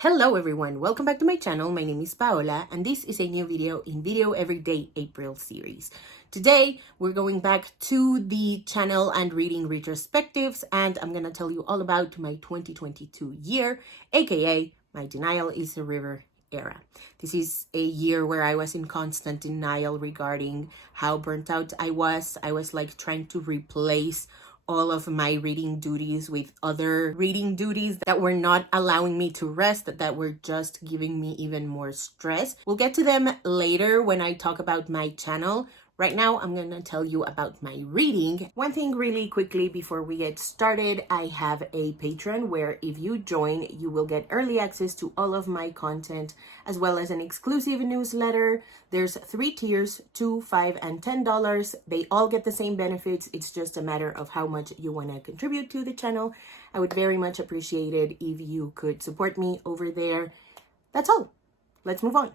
Hello everyone, welcome back to my channel. My name is Paola and this is a new video in Video Everyday April series. Today we're going back to the channel and reading retrospectives, and I'm gonna tell you all about my 2022 year, aka my Denial is a River era. This is a year where I was in constant denial regarding how burnt out I was. I was like trying to replace all of my reading duties with other reading duties that were not allowing me to rest, that were just giving me even more stress. We'll get to them later when I talk about my channel. Right now, I'm gonna tell you about my reading. One thing really quickly before we get started, I have a Patreon where if you join, you will get early access to all of my content, as well as an exclusive newsletter. There's 3 tiers, $2, $5, and $10. They all get the same benefits. It's just a matter of how much you wanna contribute to the channel. I would very much appreciate it if you could support me over there. That's all. Let's move on.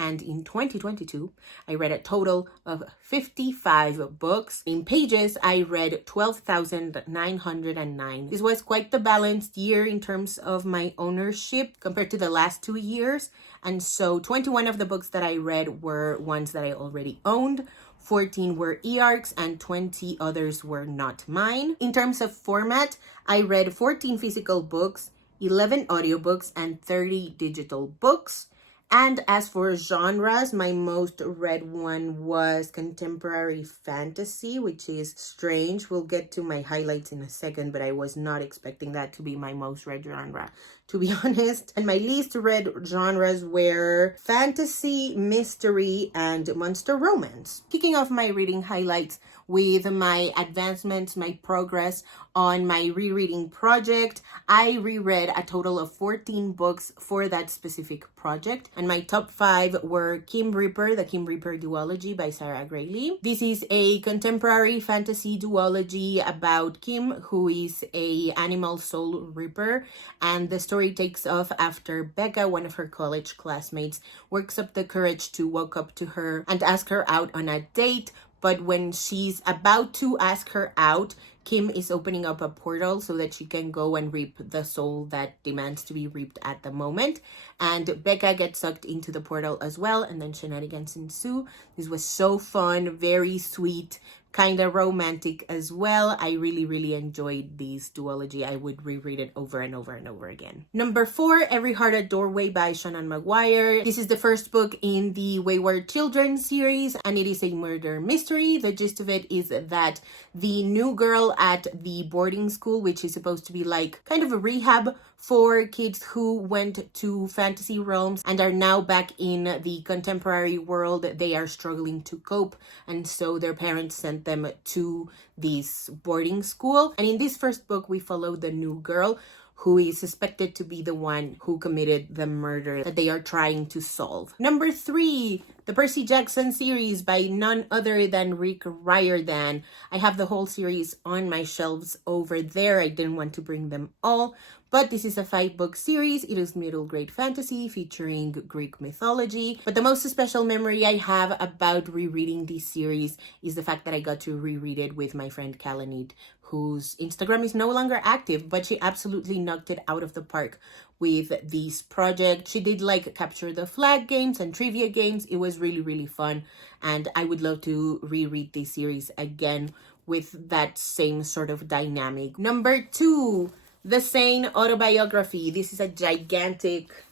And in 2022, I read a total of 55 books. In pages, I read 12,909. This was quite the balanced year in terms of my ownership compared to the last 2 years. And so 21 of the books that I read were ones that I already owned. 14 were e-arcs and 20 others were not mine. In terms of format, I read 14 physical books, 11 audiobooks, and 30 digital books. And as for genres, my most read one was contemporary fantasy, which is strange. We'll get to my highlights in a second, but I was not expecting that to be my most read genre, to be honest. And my least read genres were fantasy, mystery, and monster romance. Kicking off my reading highlights with my advancements, my progress on my rereading project. I reread a total of 14 books for that specific project, and my top 5 were Kim Reaper, the Kim Reaper duology by Sarah Graylee. This is a contemporary fantasy duology about Kim, who is a animal soul reaper, and the story takes off after Becca, one of her college classmates, works up the courage to walk up to her and ask her out on a date. But when she's about to ask her out, Kim is opening up a portal so that she can go and reap the soul that demands to be reaped at the moment. And Becca gets sucked into the portal as well, and then shenanigans ensue. This was so fun, very sweet, kind of romantic as well. I really enjoyed this duology. I would reread it over and over and over again. Number 4, Every Heart a Doorway by Shannon Maguire. This is the first book in the Wayward Children series, and it is a murder mystery. The gist of it is that the new girl at the boarding school, which is supposed to be like kind of a rehab for kids who went to fantasy realms and are now back in the contemporary world, they are struggling to cope, and so their parents sent them to this boarding school. And in this first book, we follow the new girl who is suspected to be the one who committed the murder that they are trying to solve. Number 3, the Percy Jackson series by none other than Rick Riordan. I have the whole series on my shelves over there. I didn't want to bring them all, but this is a 5-book series. It is middle grade fantasy featuring Greek mythology. But the most special memory I have about rereading this series is the fact that I got to reread it with my friend Kalanid, whose Instagram is no longer active, but she absolutely knocked it out of the park with this project. She did like capture the flag games and trivia games. It was really fun, and I would love to reread this series again with that same sort of dynamic. Number 2, The Sane Autobiography. This is a gigantic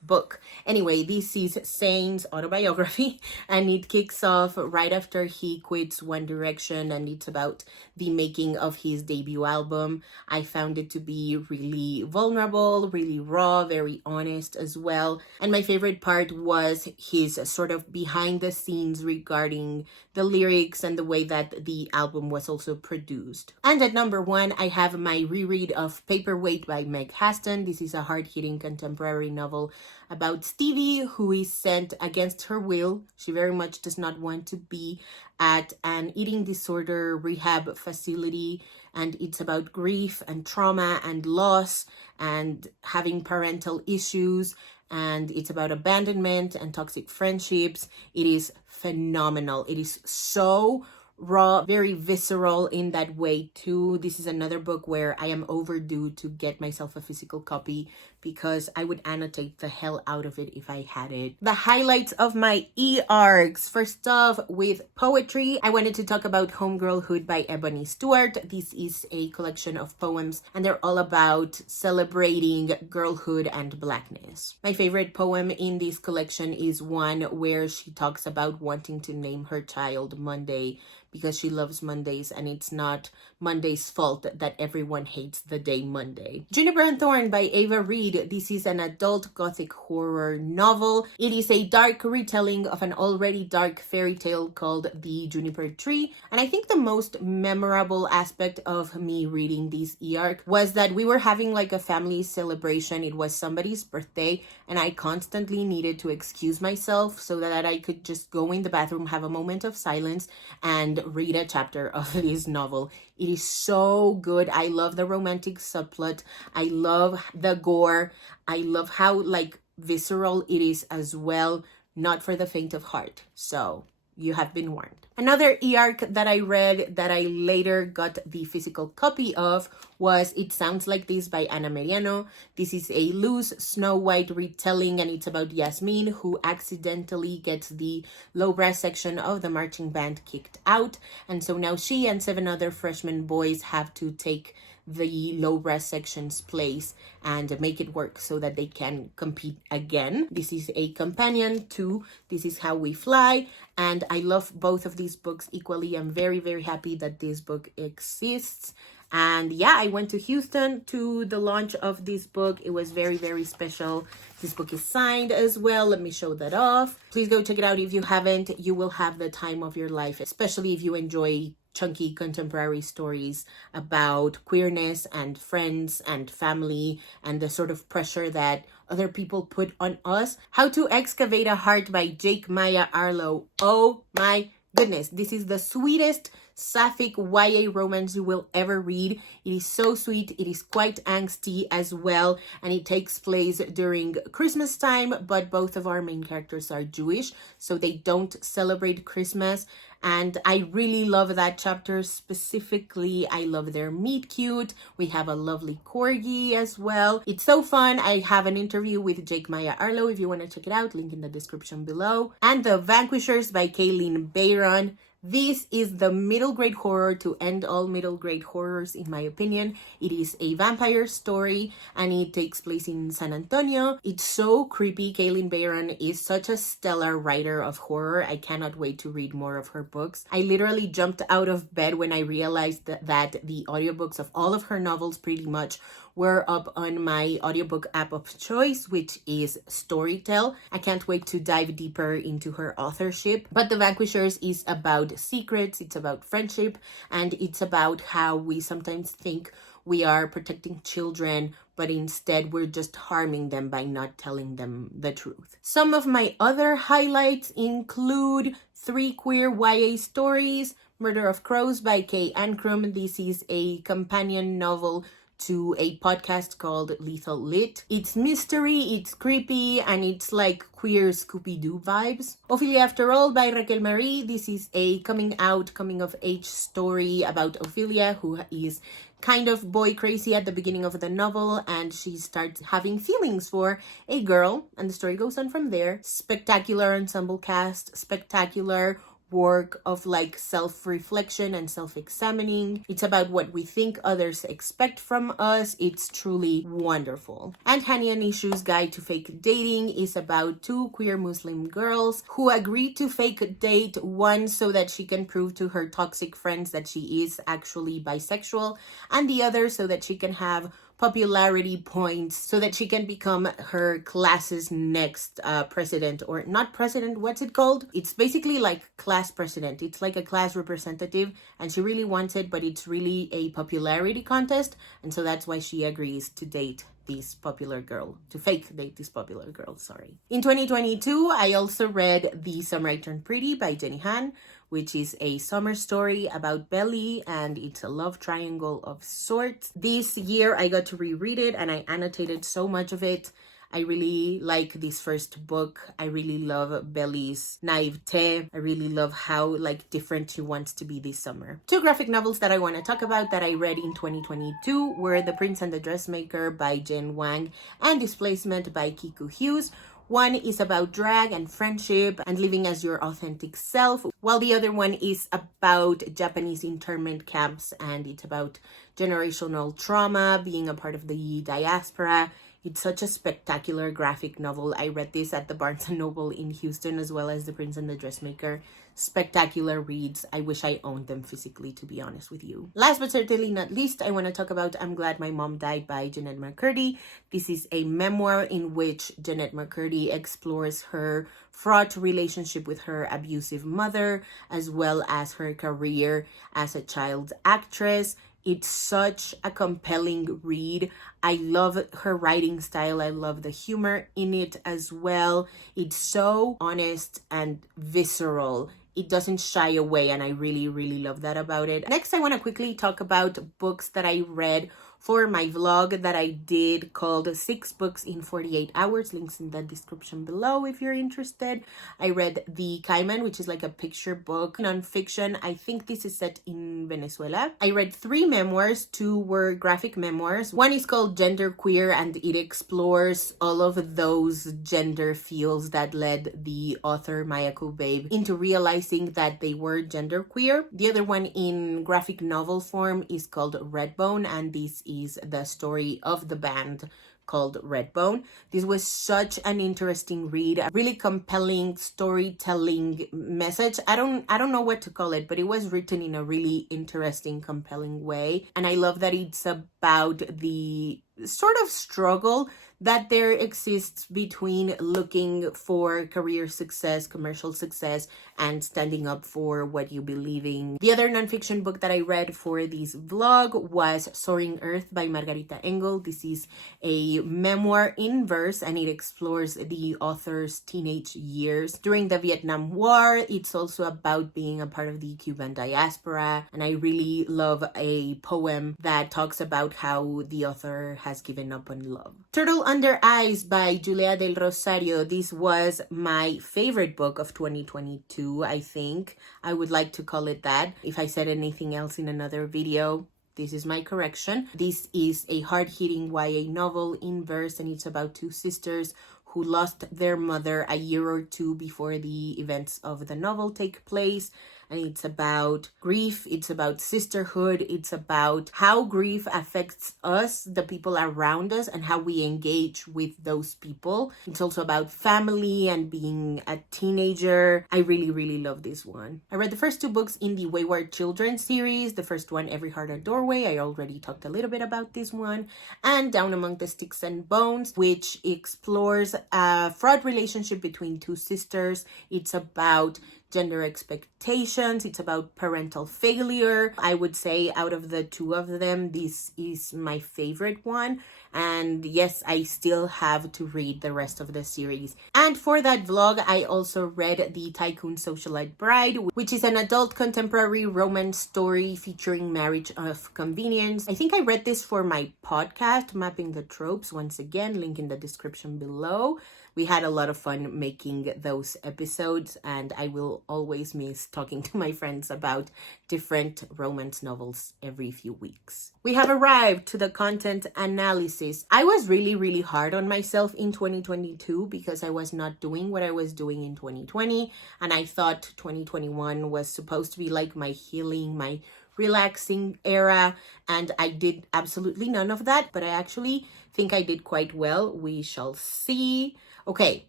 book. Anyway, this is Sane's autobiography, and it kicks off right after he quits One Direction, and it's about the making of his debut album. I found it to be really vulnerable, really raw, very honest as well. And my favorite part was his sort of behind the scenes regarding the lyrics and the way that the album was also produced. And at number 1, I have my reread of Paperweight by Meg Haston. This is a hard-hitting contemporary novel about Stevie, who is sent against her will. She very much does not want to be at an eating disorder rehab facility, and it's about grief and trauma and loss and having parental issues, and it's about abandonment and toxic friendships. It is phenomenal. It is so raw, very visceral in that way too. This is another book where I am overdue to get myself a physical copy because I would annotate the hell out of it if I had it. The highlights of my e-arcs. First off, with poetry, I wanted to talk about Homegirlhood by Ebony Stewart. This is a collection of poems, and they're all about celebrating girlhood and blackness. My favorite poem in this collection is one where she talks about wanting to name her child Monday because she loves Mondays, and it's not Monday's fault that everyone hates the day Monday. Juniper and Thorn by Ava Reed. This is an adult gothic horror novel. It is a dark retelling of an already dark fairy tale called The Juniper Tree. And I think the most memorable aspect of me reading this e-arc was that we were having like a family celebration. It was somebody's birthday, and I constantly needed to excuse myself so that I could just go in the bathroom, have a moment of silence, and read a chapter of this novel. It is so good. I love the romantic subplot. I love the gore. I love how like visceral it is as well. Not for the faint of heart. So you have been warned. Another e-arc that I read that I later got the physical copy of was It Sounds Like This by Ana Meriano. This is a loose Snow White retelling, and it's about Yasmin, who accidentally gets the low brass section of the marching band kicked out. And so now she and 7 other freshman boys have to take the low brass section's place and make it work so that they can compete again. This is a companion to This Is How We Fly, and I love both of these books equally. I'm very, very happy that this book exists. And yeah, I went to Houston to the launch of this book. It was very, very special. This book is signed as well. Let me show that off. Please go check it out if you haven't. You will have the time of your life, especially if you enjoy chunky contemporary stories about queerness and friends and family and the sort of pressure that other people put on us. How to Excavate a Heart by Jake Maya Arlo. Oh my goodness, this is the sweetest sapphic YA romance you will ever read. It is so sweet. It is quite angsty as well, and it takes place during Christmas time, but both of our main characters are Jewish, so they don't celebrate Christmas. And I really love that chapter specifically. I love their meet cute. We have a lovely corgi as well. It's so fun. I have an interview with Jake Maya Arlo if you want to check it out. Link in the description below. And The Vanquishers by Kaylin Bayron. This is the middle grade horror to end all middle grade horrors, in my opinion. It is a vampire story and it takes place in San Antonio. It's so creepy. Kaylin Bayron is such a stellar writer of horror. I cannot wait to read more of her books. I literally jumped out of bed when I realized that the audiobooks of all of her novels pretty much were up on my audiobook app of choice, which is Storytel. I can't wait to dive deeper into her authorship. But The Vanquishers is about secrets, it's about friendship, and it's about how we sometimes think we are protecting children, but instead we're just harming them by not telling them the truth. Some of my other highlights include 3 queer YA stories. Murder of Crows by Kay Ancrum. This is a companion novel to a podcast called Lethal Lit. It's mystery, it's creepy, and it's like queer Scooby-Doo vibes. Ophelia After All by Raquel Marie. This is a coming of age story about Ophelia, who is kind of boy crazy at the beginning of the novel, and she starts having feelings for a girl, and the story goes on from there. Spectacular ensemble cast, spectacular work of like self-reflection and self-examining. It's about what we think others expect from us. It's truly wonderful. And Hania Nishu's Guide to Fake Dating is about 2 queer Muslim girls who agree to fake date, one so that she can prove to her toxic friends that she is actually bisexual, and the other so that she can have popularity points so that she can become her class's next president, or not president, what's it called? It's basically like class president. It's like a class representative, and she really wants it, but it's really a popularity contest, and so that's why she agrees to date this popular girl, to fake date this popular girl, sorry. In 2022, I also read The Summer I Turned Pretty by Jenny Han, which is a summer story about Belly, and it's a love triangle of sorts. This year, I got to reread it, and I annotated so much of it. I really like this first book. I really love Belly's naivete. I really love how like different she wants to be this summer. Two graphic novels that I want to talk about that I read in 2022 were The Prince and the Dressmaker by Jen Wang and Displacement by Kiku Hughes. One is about drag and friendship and living as your authentic self, while the other one is about Japanese internment camps, and it's about generational trauma, being a part of the diaspora. It's such a spectacular graphic novel. I read this at the Barnes & Noble in Houston, as well as The Prince and the Dressmaker. Spectacular reads. I wish I owned them physically, to be honest with you. Last but certainly not least, I want to talk about I'm Glad My Mom Died by Jeanette McCurdy. This is a memoir in which Jeanette McCurdy explores her fraught relationship with her abusive mother, as well as her career as a child actress. It's such a compelling read. I love her writing style. I love the humor in it as well. It's so honest and visceral. It doesn't shy away, and I really, really love that about it. Next, I want to quickly talk about books that I read for my vlog that I did called 6 Books in 48 Hours. Links in the description below if you're interested. I read The Cayman, which is like a picture book, nonfiction. I think this is set in Venezuela. I read 3 memoirs. 2 were graphic memoirs. One is called Gender Queer, and it explores all of those gender feels that led the author Maya Kubeib into realizing that they were genderqueer. The other one in graphic novel form is called Redbone, and this is the story of the band called Redbone. This was such an interesting read, a really compelling storytelling message. I don't know what to call it, but it was written in a really interesting, compelling way. And I love that it's about the sort of struggle that there exists between looking for career success, commercial success, and standing up for what you believe in. The other nonfiction book that I read for this vlog was Soaring Earth by Margarita Engel. This is a memoir in verse, and it explores the author's teenage years during the Vietnam War. It's also about being a part of the Cuban diaspora, and I really love a poem that talks about how the author has given up on love. Turtle Under Ice by Julia del Rosario. This was my favorite book of 2022, I think. I would like to call it that. If I said anything else in another video, this is my correction. This is a hard-hitting YA novel in verse, and it's about 2 sisters who lost their mother a year or 2 before the events of the novel take place. And it's about grief, it's about sisterhood, it's about how grief affects us, the people around us, and how we engage with those people. It's also about family and being a teenager. I really, really love this one. I read the first 2 books in the Wayward Children series. The first one, Every Heart a Doorway. I already talked a little bit about this one. And Down Among the Sticks and Bones, which explores a fraught relationship between 2 sisters. It's about gender expectations. It's about parental failure. I would say out of the 2 of them, this is my favorite one. And yes, I still have to read the rest of the series. And for that vlog, I also read The Tycoon Socialite Bride, which is an adult contemporary romance story featuring marriage of convenience. I think I read this for my podcast, Mapping the Tropes. Once again, link in the description below. We had a lot of fun making those episodes, and I will always miss talking to my friends about different romance novels every few weeks. We have arrived to the content analysis. I was really, really hard on myself in 2022 because I was not doing what I was doing in 2020, and I thought 2021 was supposed to be like my healing, my relaxing era, and I did absolutely none of that, but I actually think I did quite well. We shall see. Okay,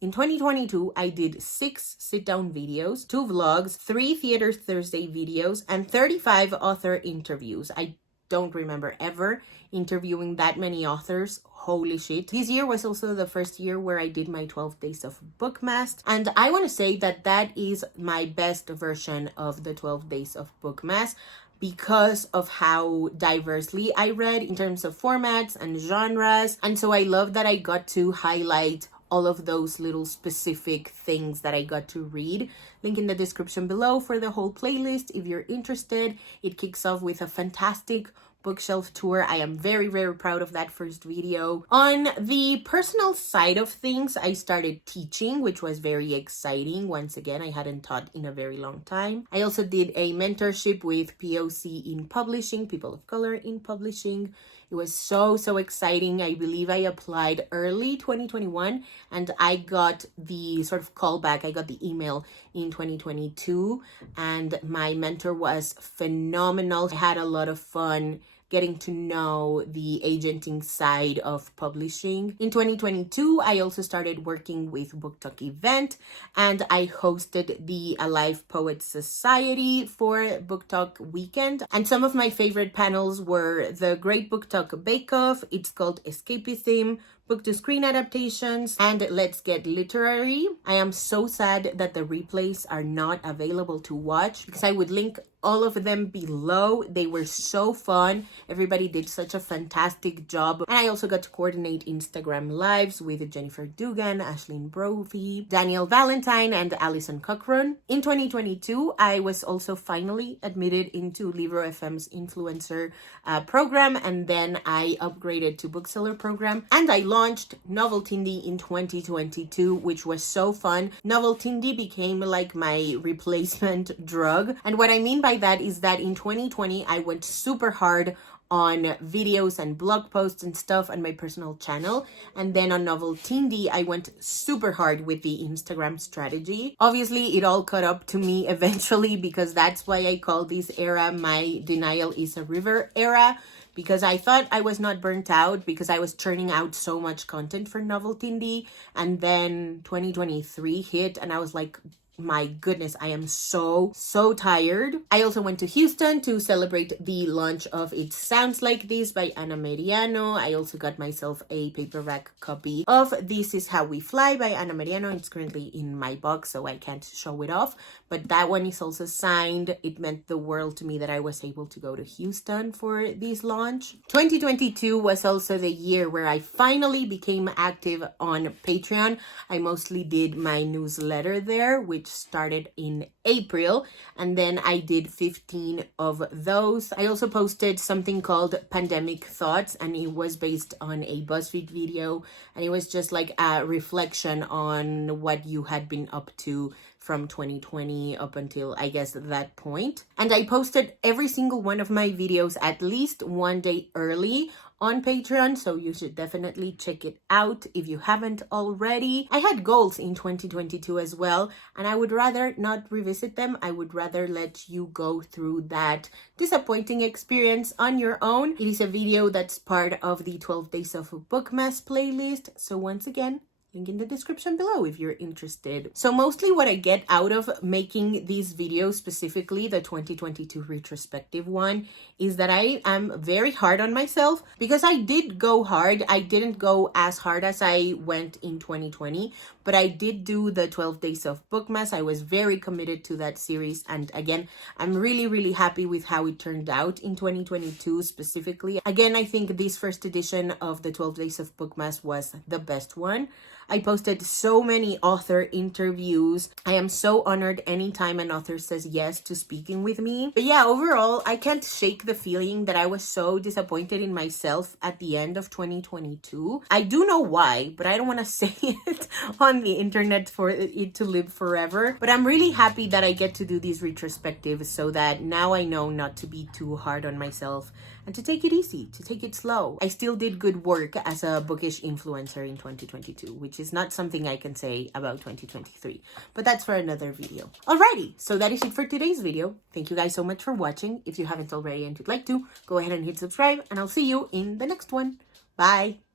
in 2022, I did 6 sit-down videos, 2 vlogs, 3 Theater Thursday videos, and 35 author interviews. I don't remember ever interviewing that many authors. Holy shit. This year was also the first year where I did my 12 days of Bookmast, and I want to say that that is my best version of the 12 days of Bookmast, because of how diversely I read in terms of formats and genres. And so I love that I got to highlight all of those little specific things that I got to read. Link in the description below for the whole playlist if you're interested. It kicks off with a fantastic bookshelf tour. I am very, very proud of that first video. On the personal side of things, I started teaching, which was very exciting. Once again, I hadn't taught in a very long time. I also did a mentorship with POC in publishing, people of color in publishing. It was so exciting. I believe I applied early 2021 and I got the sort of callback. I got the email in 2022 and my mentor was phenomenal. I had a lot of fun getting to know the agenting side of publishing. In 2022, I also started working with Book Talk event and I hosted the Alive Poets Society for Book Talk weekend. And some of my favorite panels were the Great Book Talk Bake Off, it's called Escapism, book to screen adaptations, and Let's Get Literary. I am so sad that the replays are not available to watch because I would link all of them below. They were so fun. Everybody did such a fantastic job. And I also got to coordinate Instagram lives with Jennifer Dugan, Ashlyn Brophy, Daniel Valentine, and Alison Cochran. In 2022, I was also finally admitted into Libro FM's influencer program, and then I upgraded to bookseller program, and I launched Noveltindy in 2022, which was so fun. Noveltindy became like my replacement drug, and what I mean by that is that in 2020 I went super hard on videos and blog posts and stuff on my personal channel, and then on Noveltindy I went super hard with the Instagram strategy. Obviously it all caught up to me eventually, because that's why I call this era my Denial is a River era, because I thought I was not burnt out because I was churning out so much content for Noveltindy, and then 2023 hit and I was like, my goodness, I am so tired. I also went to Houston to celebrate the launch of It Sounds Like This by Ana Mariano. I also got myself a paperback copy of This Is How We Fly by Ana Mariano. It's currently in my box, so I can't show it off, but that one is also signed. It meant the world to me that I was able to go to Houston for this launch. 2022 was also the year where I finally became active on Patreon. I mostly did my newsletter there, which started in April, and then I did 15 of those. I also posted something called Pandemic Thoughts, and it was based on a BuzzFeed video, and it was just like a reflection on what you had been up to from 2020 up until I guess that point. And I posted every single one of my videos at least one day early on Patreon, so you should definitely check it out if you haven't already. I had goals in 2022 as well, and I would rather not revisit them. I would rather let you go through that disappointing experience on your own. It is a video that's part of the 12 Days of Bookmas playlist, so once again, link in the description below if you're interested. So mostly what I get out of making these videos, specifically the 2022 retrospective one, is that I am very hard on myself, because I did go hard. I didn't go as hard as I went in 2020, but I did do the 12 Days of Bookmas. I was very committed to that series, and again, I'm really happy with how it turned out in 2022 specifically. Again, I think this first edition of the 12 Days of Bookmas was the best one. I posted so many author interviews. I am so honored anytime an author says yes to speaking with me. But yeah, overall, I can't shake the feeling that I was so disappointed in myself at the end of 2022. I do know why, but I don't want to say it on the internet for it to live forever. But I'm really happy that I get to do these retrospectives, so that now I know not to be too hard on myself and to take it easy, to take it slow. I still did good work as a bookish influencer in 2022, which is not something I can say about 2023, but that's for another video. Alrighty, so that is it for today's video. Thank you guys so much for watching. If you haven't already and you'd like to, go ahead and hit subscribe, and I'll see you in the next one. Bye!